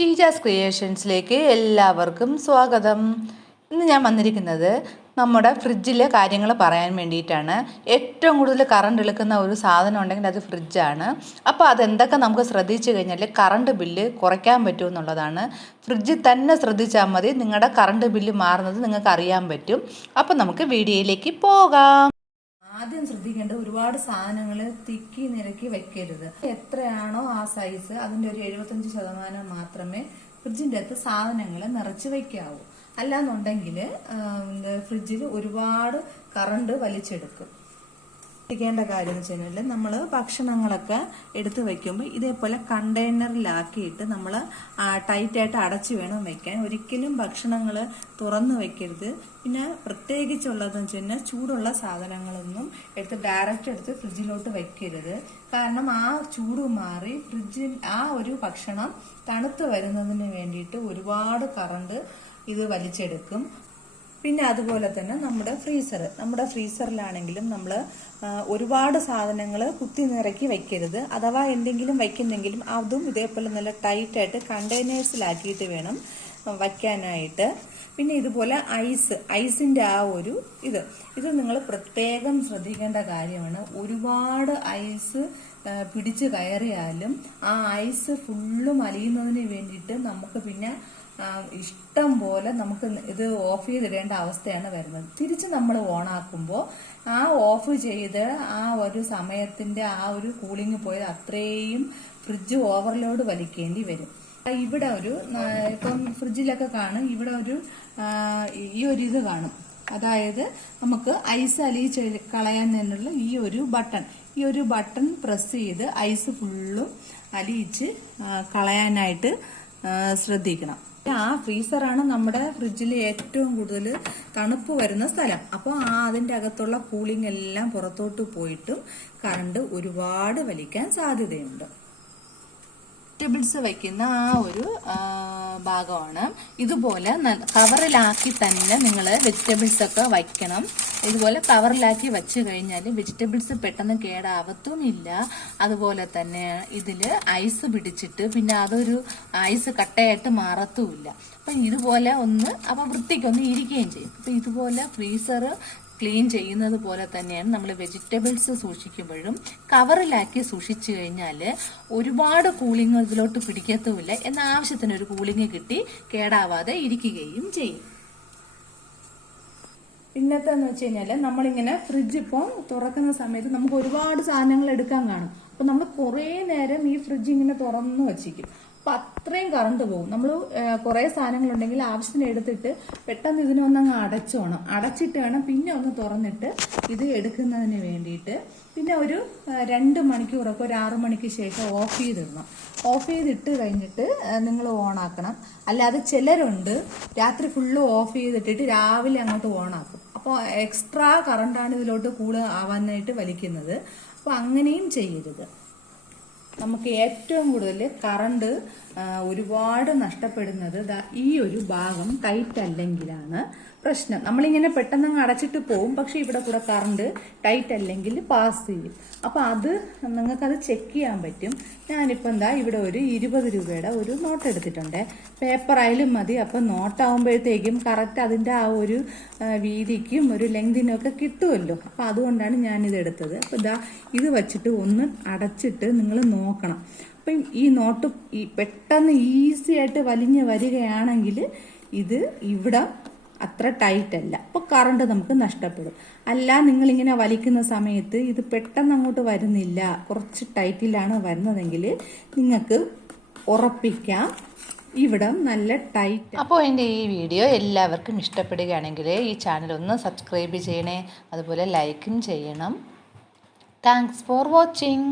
ഷീജാസ് ക്രിയേഷൻസിലേക്ക് എല്ലാവർക്കും സ്വാഗതം. ഇന്ന് ഞാൻ വന്നിരിക്കുന്നത് നമ്മുടെ ഫ്രിഡ്ജിലെ കാര്യങ്ങൾ പറയാൻ വേണ്ടിയിട്ടാണ്. ഏറ്റവും കൂടുതൽ കറണ്ട് എടുക്കുന്ന ഒരു സാധനം ഉണ്ടെങ്കിൽ അത് ഫ്രിഡ്ജാണ്. അപ്പോൾ അതെന്തൊക്കെ നമുക്ക് ശ്രദ്ധിച്ചു കഴിഞ്ഞാൽ കറണ്ട് ബില്ല് കുറയ്ക്കാൻ പറ്റുമെന്നുള്ളതാണ്. ഫ്രിഡ്ജിൽ തന്നെ ശ്രദ്ധിച്ചാൽ മതി, നിങ്ങളുടെ കറണ്ട് ബില്ല് മാറുന്നത് നിങ്ങൾക്ക് അറിയാൻ പറ്റും. അപ്പോൾ നമുക്ക് വീഡിയോയിലേക്ക് പോകാം. ആദ്യം ശ്രദ്ധിക്കേണ്ടത് ഒരുപാട് സാധനങ്ങൾ തിക്കി നിരക്കി വെക്കരുത്. എത്രയാണോ ആ സൈസ് അതിൻ്റെ ഒരു 75% മാത്രമേ ഫ്രിഡ്ജിൻ്റെ അകത്ത് സാധനങ്ങൾ നിറച്ച് വെക്കാവൂ. അല്ലാന്നുണ്ടെങ്കിൽ ഫ്രിഡ്ജിൽ ഒരുപാട് കറണ്ട് വലിച്ചെടുക്കും. ശ്രദ്ധിക്കേണ്ട കാര്യം എന്ന് വെച്ച് കഴിഞ്ഞാൽ നമ്മൾ ഭക്ഷണങ്ങളൊക്കെ എടുത്ത് വെക്കുമ്പോൾ ഇതേപോലെ കണ്ടെയ്നറിലാക്കിയിട്ട് നമ്മൾ ടൈറ്റായിട്ട് അടച്ചു വേണം വെക്കാൻ. ഒരിക്കലും ഭക്ഷണങ്ങൾ തുറന്നു വെക്കരുത്. പിന്നെ പ്രത്യേകിച്ചുള്ളതെന്ന് വെച്ച് കഴിഞ്ഞാൽ ചൂടുള്ള സാധനങ്ങളൊന്നും ഡയറക്റ്റ് എടുത്ത് ഫ്രിഡ്ജിലോട്ട് വെക്കരുത്. കാരണം ആ ചൂട് മാറി ഫ്രിഡ്ജിൽ ആ ഒരു ഭക്ഷണം തണുത്ത് വരുന്നതിന് വേണ്ടിയിട്ട് ഒരുപാട് കറണ്ട് ഇത് വലിച്ചെടുക്കും. പിന്നെ അതുപോലെ തന്നെ നമ്മുടെ ഫ്രീസറിലാണെങ്കിലും നമ്മൾ ഒരുപാട് സാധനങ്ങൾ കുത്തി നിറക്കി വെക്കരുത്. അഥവാ എന്തെങ്കിലും വയ്ക്കുന്നെങ്കിലും അതും ഇതേപോലെ നല്ല ടൈറ്റായിട്ട് കണ്ടെയ്നേഴ്സിലാക്കിയിട്ട് വേണം വയ്ക്കാനായിട്ട്. പിന്നെ ഇതുപോലെ ഐസിന്റെ ആ ഒരു ഇത് നിങ്ങൾ പ്രത്യേകം ശ്രദ്ധിക്കേണ്ട കാര്യമാണ്. ഒരുപാട് ഐസ് പിടിച്ചു കയറിയാലും ആ ഐസ് ഫുള്ളും അലിയുന്നതിന് വേണ്ടിയിട്ട് നമുക്ക് പിന്നെ ഇഷ്ടം പോലെ നമുക്ക് ഇത് ഓഫ് ചെയ്തിടേണ്ട അവസ്ഥയാണ് വരുന്നത്. തിരിച്ച് നമ്മൾ ഓണാക്കുമ്പോൾ ആ ഓഫ് ചെയ്ത് ആ ഒരു സമയത്തിന്റെ ആ ഒരു കൂളിംഗ് പോയത് അത്രയും ഫ്രിഡ്ജ് ഓവർലോഡ് വലിക്കേണ്ടി വരും. ഇവിടെ ഒരു ഇപ്പം ഫ്രിഡ്ജിലൊക്കെ കാണും, ഇവിടെ ഒരു ഈ ഒരു ഇത് കാണും. അതായത് നമുക്ക് ഐസ് അലിയിച്ച് കളയാനുള്ള ഈ ഒരു ബട്ടൺ പ്രസ് ചെയ്ത് ഐസ് ഫുള്ളും അലിയിച്ച് കളയാനായിട്ട് ശ്രദ്ധിക്കണം. ആ ഫ്രീസറാണ് നമ്മുടെ ഫ്രിഡ്ജിൽ ഏറ്റവും കൂടുതൽ തണുപ്പ് വരുന്ന സ്ഥലം. അപ്പോൾ അതിൻ്റെ അകത്തുള്ള കൂളിംഗ് എല്ലാം പുറത്തോട്ട് പോയിട്ടും കറണ്ട് ഒരുപാട് വലിക്കാൻ സാധ്യതയുണ്ട്. വെജിറ്റബിൾസ് വയ്ക്കുന്ന ആ ഒരു ഭാഗമാണ്. ഇതുപോലെ കവറിലാക്കി തന്നെ നിങ്ങൾ വെജിറ്റബിൾസ് ഒക്കെ വയ്ക്കണം. ഇതുപോലെ കവറിലാക്കി വെച്ച് കഴിഞ്ഞാൽ വെജിറ്റബിൾസ് പെട്ടെന്ന് കേടാവത്തുമില്ല. അതുപോലെ തന്നെ ഇതിൽ ഐസ് പിടിച്ചിട്ട് പിന്നെ അതൊരു ഐസ് കട്ടയായിട്ട് മാറത്തുമില്ല. അപ്പം ഇതുപോലെ അപ്പം വൃത്തിക്കൊന്ന് ഇരിക്കുകയും ചെയ്യും. അപ്പം ഇതുപോലെ ഫ്രീസർ ക്ലീൻ ചെയ്യുന്നത് പോലെ തന്നെയാണ് നമ്മൾ വെജിറ്റബിൾസ് സൂക്ഷിക്കുമ്പോഴും കവറിലാക്കി സൂക്ഷിച്ചു കഴിഞ്ഞാൽ ഒരുപാട് കൂളിംഗ് ഇതിലോട്ട് പിടിക്കത്തുമില്ല. എന്ന ആവശ്യത്തിന് ഒരു കൂളിംഗ് കിട്ടി കേടാവാതെ ഇരിക്കുകയും ചെയ്യും. പിന്നത്തെന്ന് വെച്ച് കഴിഞ്ഞാൽ നമ്മളിങ്ങനെ ഫ്രിഡ്ജ് ഇപ്പോൾ തുറക്കുന്ന സമയത്ത് നമുക്ക് ഒരുപാട് സാധനങ്ങൾ എടുക്കാൻ കാണും. അപ്പൊ നമ്മൾ കുറേ നേരം ഈ ഫ്രിഡ്ജ് ഇങ്ങനെ തുറന്നു വച്ചിരിക്കും. അപ്പൊ അത്രയും കറണ്ട് പോകും. നമ്മൾ കുറെ സാധനങ്ങൾ ഉണ്ടെങ്കിൽ ആവശ്യത്തിന് എടുത്തിട്ട് പെട്ടെന്ന് ഇതിനൊന്നങ്ങ് അടച്ചിട്ട് വേണം പിന്നെ ഒന്ന് തുറന്നിട്ട് ഇത് എടുക്കുന്നതിന് വേണ്ടിയിട്ട്. പിന്നെ ഒരു 2 മണിക്കൂറൊക്കെ ഒരു 6 മണിക്ക് ശേഷം ഓഫ് ചെയ്തിടണം. ഓഫ് ചെയ്തിട്ട് കഴിഞ്ഞിട്ട് നിങ്ങൾ ഓണാക്കണം. അല്ലാതെ ചിലരുണ്ട് രാത്രി ഫുള്ള് ഓഫ് ചെയ്തിട്ടിട്ട് രാവിലെ അങ്ങോട്ട് ഓണാക്കും. അപ്പോൾ എക്സ്ട്രാ കറണ്ടാണ് ഇതിലോട്ട് ആവാനായിട്ട് വലിക്കുന്നത്. അപ്പോൾ അങ്ങനെയും ചെയ്യരുത്. നമുക്ക് ഏറ്റവും കൂടുതൽ കറണ്ട് ഒരുപാട് നഷ്ടപ്പെടുന്നത് ഈ ഒരു ഭാഗം ടൈറ്റ് അല്ലെങ്കിലാണ് പ്രശ്നം. നമ്മളിങ്ങനെ പെട്ടെന്ന് അടച്ചിട്ട് പോകും, പക്ഷെ ഇവിടെ കൂടെ കറണ്ട് ടൈറ്റ് അല്ലെങ്കിൽ പാസ് ചെയ്യും. അപ്പൊ നിങ്ങൾക്കത് ചെക്ക് ചെയ്യാൻ പറ്റും. ഞാനിപ്പോൾ ഇവിടെ ഒരു 20 രൂപയുടെ ഒരു നോട്ട് എടുത്തിട്ടുണ്ട്. പേപ്പർ ആയാലും മതി. അപ്പം നോട്ടാവുമ്പോഴത്തേക്കും കറക്റ്റ് അതിൻ്റെ ആ ഒരു വീതിക്കും ഒരു ലെങ്തിനും ഒക്കെ കിട്ടുമല്ലോ. അപ്പം അതുകൊണ്ടാണ് ഞാനിത് എടുത്തത്. അപ്പം ഇത് വച്ചിട്ട് ഒന്ന് അടച്ചിട്ട് നിങ്ങൾ നോക്കണം. അപ്പം ഈ നോട്ട് പെട്ടെന്ന് ഈസി ആയിട്ട് വലിഞ്ഞ് വരികയാണെങ്കിൽ ഇത് ഇവിടെ അത്ര ടൈറ്റ് അല്ല. അപ്പോൾ കറണ്ട് നമുക്ക് നഷ്ടപ്പെടും. അല്ല നിങ്ങളിങ്ങനെ വലിക്കുന്ന സമയത്ത് ഇത് പെട്ടെന്ന് അങ്ങോട്ട് വരുന്നില്ല, കുറച്ച് ടൈറ്റിലാണ് വരുന്നതെങ്കിൽ നിങ്ങൾക്ക് ഉറപ്പിക്കാം ഇവിടെ നല്ല ടൈറ്റ്. അപ്പോൾ എൻ്റെ ഈ വീഡിയോ എല്ലാവർക്കും ഇഷ്ടപ്പെടുകയാണെങ്കിൽ ഈ ചാനൽ ഒന്ന് സബ്സ്ക്രൈബ് ചെയ്യണേ. അതുപോലെ ലൈക്കും ചെയ്യണം. Thanks for watching.